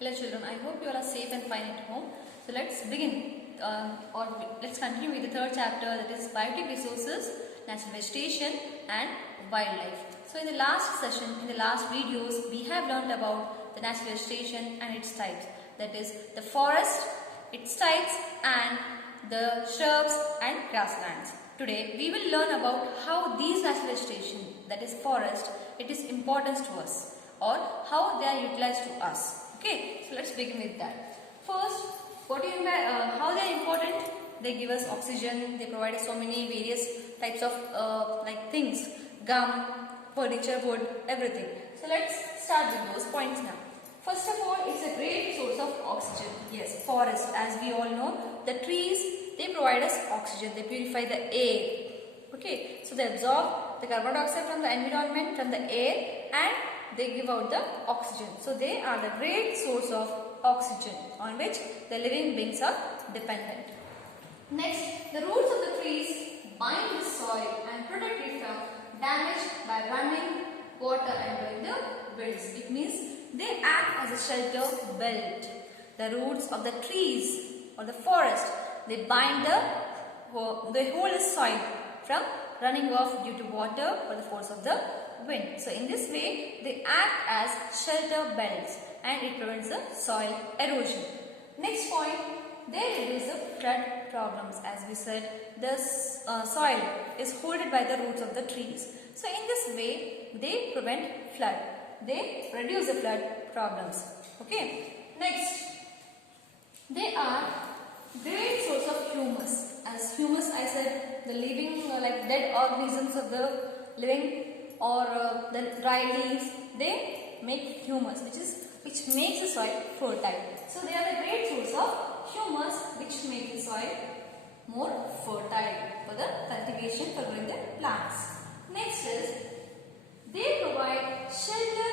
Hello children, I hope you all are safe and fine at home. So let's begin or let's continue with the third chapter, that is biotic resources, natural vegetation and wildlife. So in the last session, in the last videos, we have learned about the natural vegetation and its types, that is the forest, its types and the shrubs and grasslands. Today we will learn about how these natural vegetation, that is forest, it is important to us or how they are utilized to us. Okay, so let's begin with that. First, what do you mean by how they are important? They give us oxygen, they provide us so many various types of like things, gum, furniture, wood, everything. So let's start with those points now. First of all, it's a great source of oxygen. Yes, forest, as we all know, the trees, they provide us oxygen, they purify the air. Okay, so they absorb the carbon dioxide from the environment, from the air, and they give out the oxygen. So they are the great source of oxygen on which the living beings are dependent. Next, the roots of the trees bind the soil and protect it from damage by running water and blowing the winds. It means they act as a shelter belt. The roots of the trees or the forest, they bind they hold the soil from running off due to water or the force of the wind. So in this way, they act as shelter belts and it prevents the soil erosion. Next point, they reduce the flood problems. As we said, the soil is holded by the roots of the trees. So in this way, they prevent flood. They reduce the flood problems. Okay. Next, they are great source of humus. As humus, I said, the living like dead organisms of the living or the dry leaves, they make humus, which makes the soil fertile. So they are the great source of humus, which makes the soil more fertile for the cultivation for growing the plants. Next is they provide shelter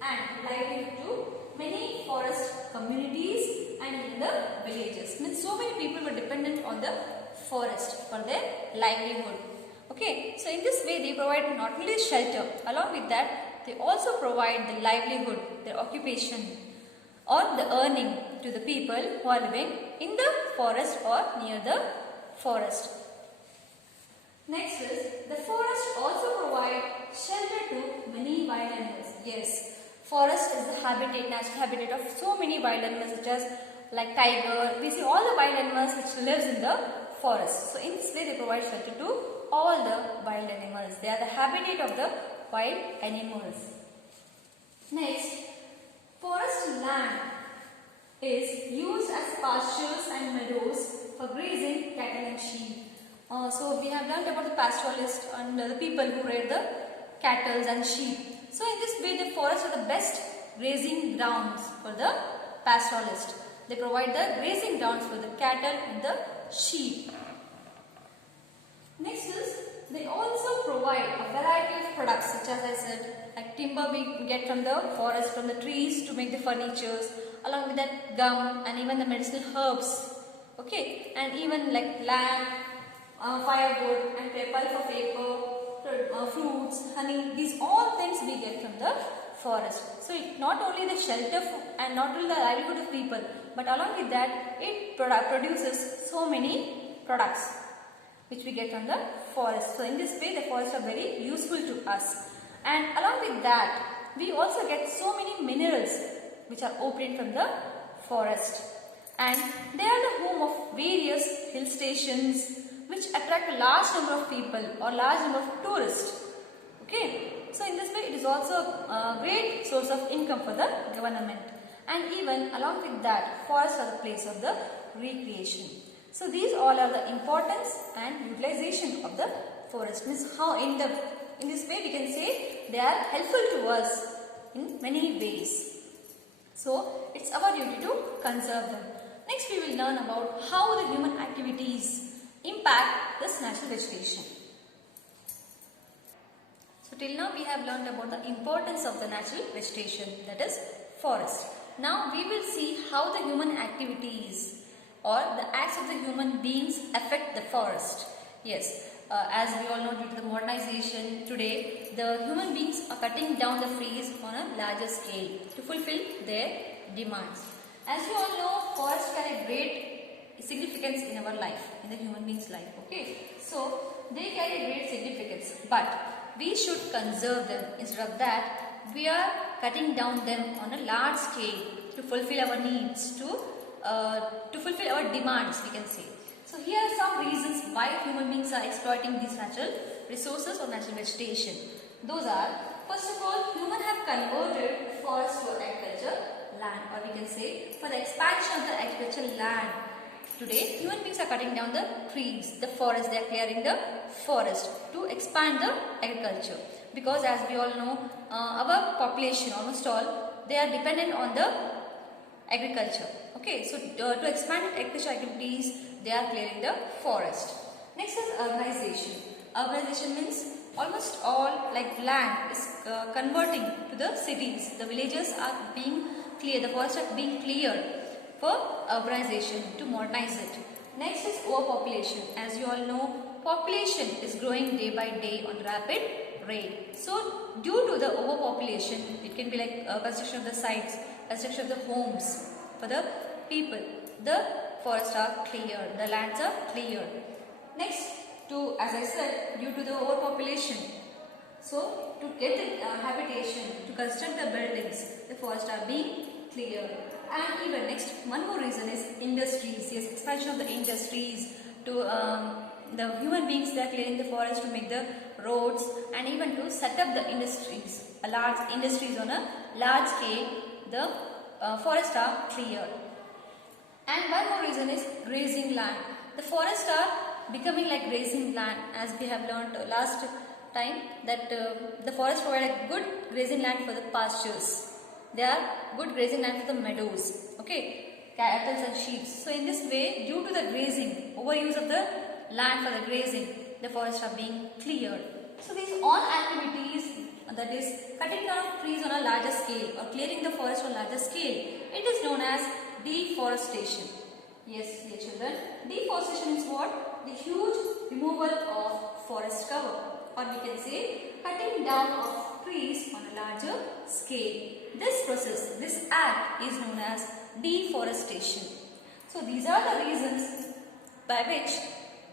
and livelihood to many forest communities and in the villages. Means so many people were dependent on the forest for their livelihood. Okay, so in this way they provide not only shelter, along with that they also provide the livelihood, their occupation or the earning to the people who are living in the forest or near the forest. Next is the forest also provide shelter to many wild animals. Yes, forest is the habitat, natural habitat of so many wild animals such as like tiger. We see all the wild animals which lives in the forest. So in this way they provide shelter to all the wild animals. They are the habitat of the wild animals. Next, forest land is used as pastures and meadows for grazing cattle and sheep. So we have learned about the pastoralist and the people who rear the cattle and sheep. So in this way the forests are the best grazing grounds for the pastoralist. They provide the grazing grounds for the cattle and the sheep. Next is they also provide a variety of products such as I said, like timber we get from the forest, from the trees to make the furnitures, along with that gum and even the medicinal herbs. Okay, and even like lamp, firewood and pulp of paper, fruits, honey, these all things we get from the forest. So it not only the shelter and not only the livelihood of people, but along with that it produces so many products which we get from the forest. So in this way the forests are very useful to us. And along with that we also get so many minerals which are obtained from the forest. And they are the home of various hill stations which attract a large number of people or large number of tourists. Okay, so in this way it is also a great source of income for the government. And even along with that, forests are the place of the recreation. So these all are the importance and utilization of the forest. Means how in this way we can say they are helpful to us in many ways. So it's our duty to conserve them. Next we will learn about how the human activities impact this natural vegetation. So till now we have learned about the importance of the natural vegetation, that is forest. Now we will see how the human activities or the acts of the human beings affect the forest. Yes, as we all know, due to the modernization today, the human beings are cutting down the trees on a larger scale to fulfill their demands. As you all know, forests carry great significance in our life, in the human being's life. Okay, so they carry great significance, but we should conserve them. Instead of that, we are cutting down them on a large scale to fulfill our needs, to fulfill our demands, we can say. So here are some reasons why human beings are exploiting these natural resources or natural vegetation. Those are, first of all, humans have converted forest to agriculture land, or we can say for the expansion of the agricultural land. Today, human beings are cutting down the trees, the forest, they are clearing the forest to expand the agriculture. Because as we all know, our population, almost all, they are dependent on the agriculture. Okay, so to expand agricultural activities, they are clearing the forest. Next is urbanization. Urbanization means almost all like land is converting to the cities. The villages are being cleared, the forests are being cleared for urbanization, to modernize it. Next is overpopulation. As you all know, population is growing day by day on rapid rate. So due to the overpopulation, it can be like construction of the sites, construction of the homes for the people. The forests are cleared, the lands are cleared. Next, as I said, due to the overpopulation, so to get the habitation, to construct the buildings, the forests are being cleared. And even next, one more reason is industries. Yes, expansion of the industries. To the human beings, they are clearing the forest to make the roads and even to set up the industries, large industries on a large scale. The forests are cleared. And one more reason is grazing land. The forests are becoming like grazing land, as we have learned last time that the forests provide a good grazing land for the pastures. They are good grazing land for the meadows. Okay, cattle and sheep. So in this way, due to the grazing, overuse of the land for the grazing, the forests are being cleared. So these all activities, that is cutting down of trees on a larger scale or clearing the forest on a larger scale, it is known as deforestation. Yes, dear children, deforestation is what? The huge removal of forest cover, or we can say cutting down of trees on a larger scale. This process, this act is known as deforestation. So these are the reasons by which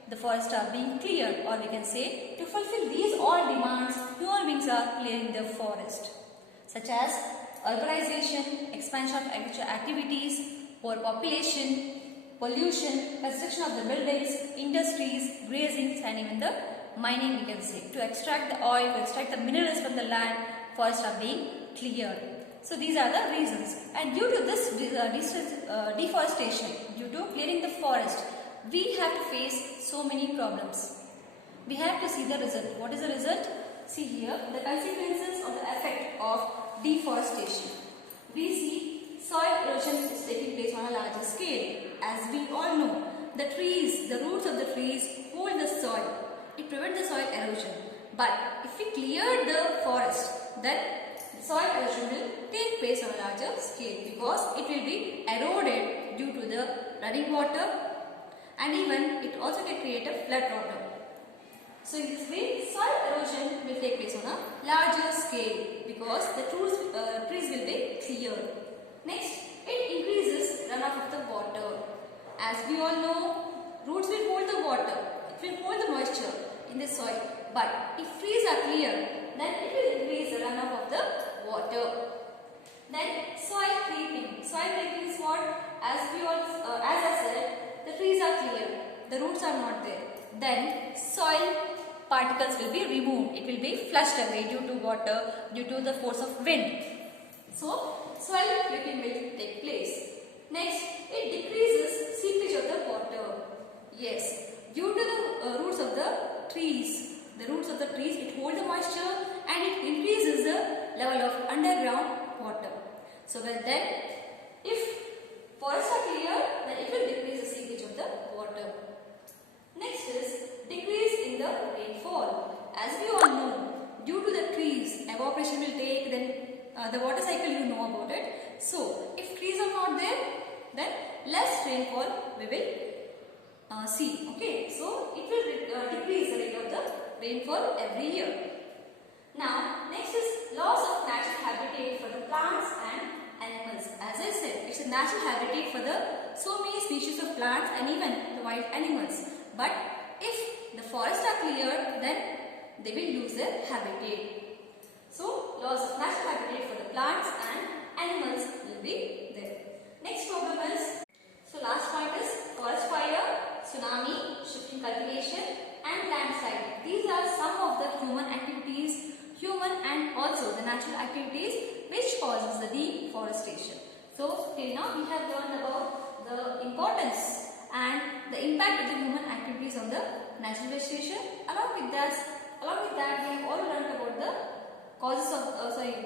the forests are being cleared, or we can say to fulfill these all demands, human beings are clearing the forest, such as urbanization, expansion of agricultural activities, overpopulation, pollution, construction of the buildings, industries, grazing, and even the mining, we can say. To extract the oil, to extract the minerals from the land, forests are being cleared. So these are the reasons. And due to this deforestation, due to clearing the forest, we have to face so many problems. We have to see the result. What is the result? See here, the consequences of the effect of deforestation. We see soil erosion is taking place on a larger scale. As we all know, the trees, the roots of the trees hold the soil. It prevents the soil erosion. But if we clear the forest, then soil erosion will take place on a larger scale, because it will be eroded due to the running water, and even it also can create a flood problem. So in this way, soil erosion will take place on a larger scale, because the trees will be cleared. Next, it increases runoff of the water. As we all know, roots will hold the water, it will hold the moisture in the soil. But if trees are cleared, then it will increase the runoff of the water. Then soil creeping. Soil creeping is what? As I said, the trees are cleared, the roots are not there. Then soil particles will be removed. It will be flushed away due to water, due to the force of wind. So soil creeping will take place. Next, it decreases seepage of the water. Yes, due to the roots of the trees, it holds the moisture and it increases the level of underground water. So then, if forests are cleared, then it will decrease the seepage of the water. Next is decrease in the rainfall. As we all know, due to the trees, evaporation will take, then the water cycle, you know about it. So if trees are not there, then less rainfall we will see. Okay, so it will decrease the rate of the rainfall every year. Now next is loss of natural habitat for the plants and animals. As I said, natural habitat for the so many species of plants and even the wild animals. But if the forests are cleared, then they will lose their habitat. So loss of natural habitat for the plants and animals will be there. Next problem is, so last point is forest fire, tsunami, shifting cultivation and landslide. These are some of the human activities, human and also the natural activities which causes the deforestation. So till now we have learned about the importance and the impact of the human activities on the natural vegetation. Along with that we have all learned about the causes of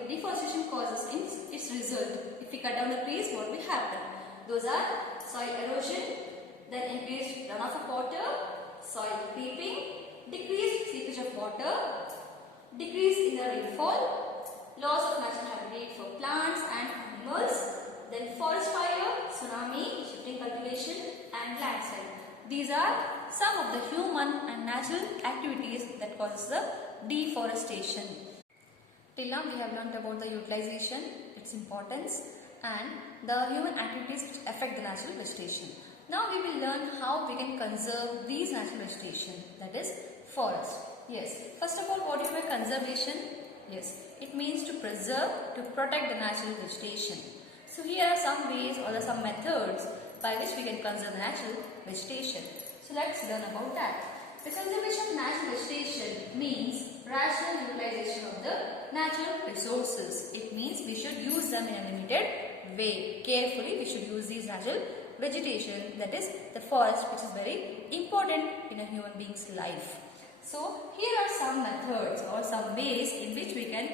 deforestation causes in its result. If we cut down the trees, what will happen? Those are soil erosion, then increased runoff of water, soil creeping, decreased seepage of water, decrease in the rainfall, loss of natural habitat for plants and animals, then forest fire, tsunami, shifting cultivation and landslide. These are some of the human and natural activities that causes the deforestation. Till now we have learned about the utilization, its importance and the human activities which affect the natural vegetation. Now we will learn how we can conserve these natural vegetation, that is forest. Yes, first of all, what is by conservation? Yes, it means to preserve, to protect the natural vegetation. So here are some ways or some methods by which we can conserve the natural vegetation. So let's learn about that. The conservation of natural vegetation means rational utilization of the natural resources. It means we should use them in a limited way. Carefully we should use these natural vegetation, that is the forest, which is very important in a human being's life. So here are some methods or some ways in which we can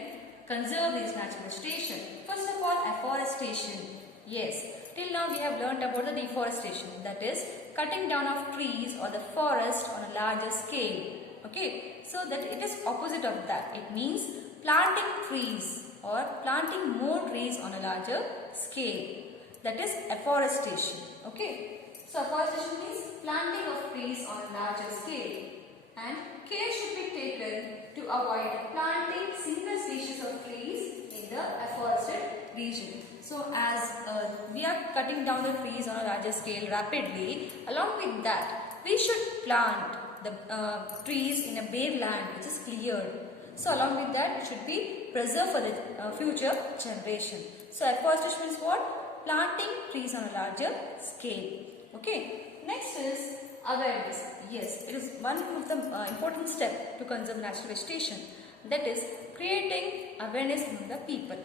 conserve this natural vegetation. First of all, afforestation. Yes, till now we have learnt about the deforestation, that is cutting down of trees or the forest on a larger scale. Okay, so that it is opposite of that. It means planting trees or planting more trees on a larger scale. That is afforestation. Okay, so afforestation means planting of trees on a larger scale, and care should be taken to avoid planting single species of trees in the afforested region. So as we are cutting down the trees on a larger scale rapidly, along with that we should plant the trees in a bare land which is cleared. So along with that it should be preserved for the future generation. So afforestation is what? Planting trees on a larger scale. Okay. Next is awareness. Yes, it is one of the important steps to conserve natural vegetation. That is creating awareness among the people.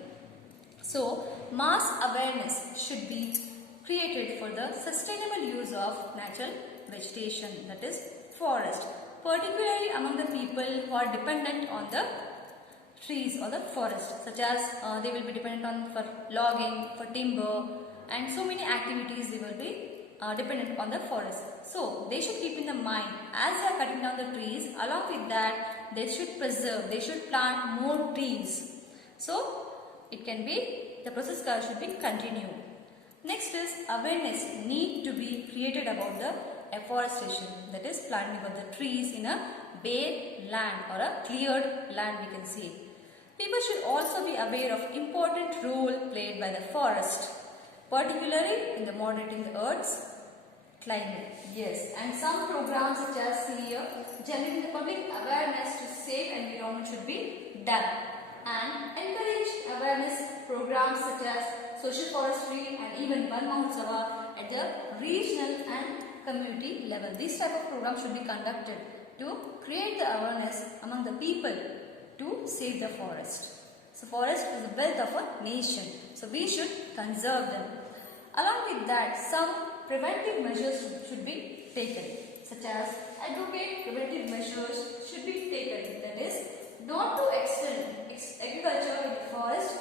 So mass awareness should be created for the sustainable use of natural vegetation, that is forest, particularly among the people who are dependent on the trees or the forest, such as they will be dependent on for logging, for timber and so many activities they will be dependent on the forest. So they should keep in the mind, as they are cutting down the trees, along with that they should preserve, they should plant more trees. So it can be, the process should be continued. Next is awareness need to be created about the afforestation, that is planting of the trees in a bare land or a cleared land, we can say. People should also be aware of important role played by the forest, particularly in the moderating the Earth's climate. Yes, and some programs such as here generating the public awareness to safe environment should be done, and encourage awareness programs such as social forestry and even Van Mahotsava at the regional and community level. This type of program should be conducted to create the awareness among the people to save the forest. So forest is the wealth of a nation. So we should conserve them. Along with that, some preventive measures should be taken, such as advocate preventive measures should be taken. That is, not to extend agriculture in the forest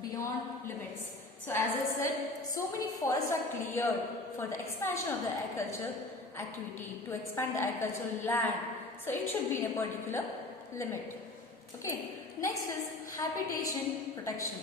beyond limits. So as I said, so many forests are cleared for the expansion of the agriculture activity, to expand the agricultural land. So it should be in a particular limit. Okay. Next is habitation protection.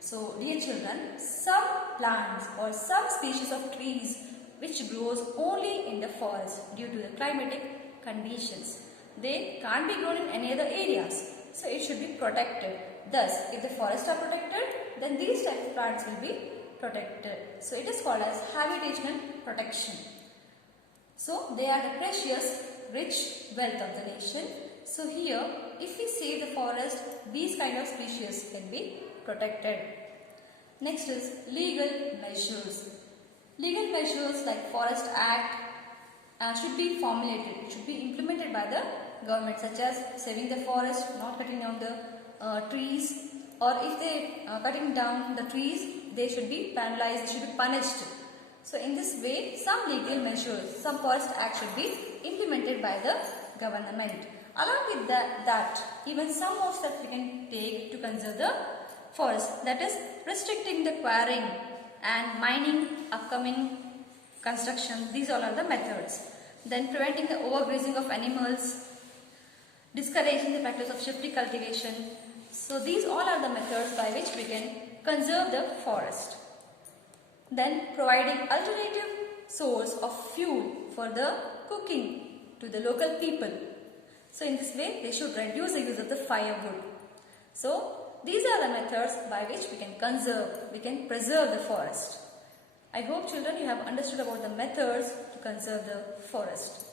So dear children, some plants or some species of trees which grows only in the forest due to the climatic conditions, they can't be grown in any other areas. So it should be protected. Thus, if the forests are protected, then these type of plants will be protected. So it is called as habitational protection. So they are the precious, rich wealth of the nation. So here, if we save the forest, these kind of species can be protected. Next is legal measures. Legal measures like Forest Act should be formulated, should be implemented by the government, such as saving the forest, not cutting down the trees, or if they are cutting down the trees, they should be penalized, they should be punished. So in this way, some legal measures, some Forest Act should be implemented by the government. Along with that, even some more steps we can take to conserve the forest, that is restricting the quarrying and mining, upcoming construction. These all are the methods. Then preventing the overgrazing of animals, discouraging the practice of shifty cultivation. So these all are the methods by which we can conserve the forest. Then providing alternative source of fuel for the cooking to the local people. So in this way, they should reduce the use of the firewood. So these are the methods by which we can preserve the forest. I hope children you have understood about the methods to conserve the forest.